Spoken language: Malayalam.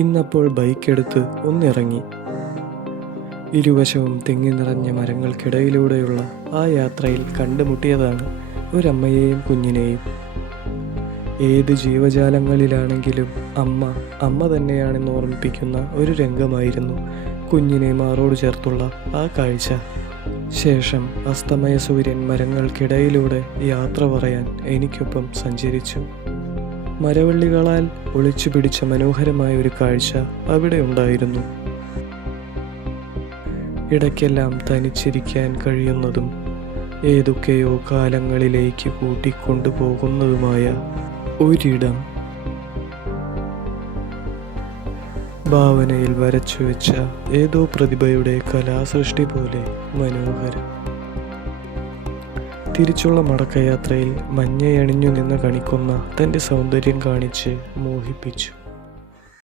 ഇന്നപ്പോൾ ബൈക്കെടുത്ത് ഒന്നിറങ്ങി. ഇരുവശവും തിങ്ങി നിറഞ്ഞ മരങ്ങൾക്കിടയിലൂടെയുള്ള ആ യാത്രയിൽ കണ്ടുമുട്ടിയതാണ് ഒരമ്മയെയും കുഞ്ഞിനെയും. ഏത് ജീവജാലങ്ങളിലാണെങ്കിലും അമ്മ തന്നെയാണെന്ന് ഓർമ്മിപ്പിക്കുന്ന ഒരു രംഗമായിരുന്നു കുഞ്ഞിനെ മാറോട് ചേർത്തുള്ള ആ കാഴ്ച. ശേഷം അസ്തമയ സൂര്യൻ മരങ്ങൾക്കിടയിലൂടെ യാത്ര പറയാൻ എനിക്കൊപ്പം സഞ്ചരിച്ചു. മരവള്ളികളാൽ ഒളിച്ചു പിടിച്ച മനോഹരമായ ഒരു കാഴ്ച അവിടെ ഉണ്ടായിരുന്നു. ഇടയ്ക്കെല്ലാം തനിച്ചിരിക്കാൻ കഴിയുന്നതും ഏതൊക്കെയോ കാലങ്ങളിലേക്ക് കൂട്ടിക്കൊണ്ടുപോകുന്നതുമായ ഒരിടം. ഭാവനയിൽ വരച്ചു വെച്ച ഏതോ പ്രതിഭയുടെ കലാസൃഷ്ടി പോലെ മനോഹരം. തിരിച്ചുള്ള മടക്കയാത്രയിൽ മഞ്ഞയണിഞ്ഞു നിന്ന് കണിക്കുന്ന തൻ്റെ സൗന്ദര്യം കാണിച്ച് മോഹിപ്പിച്ചു.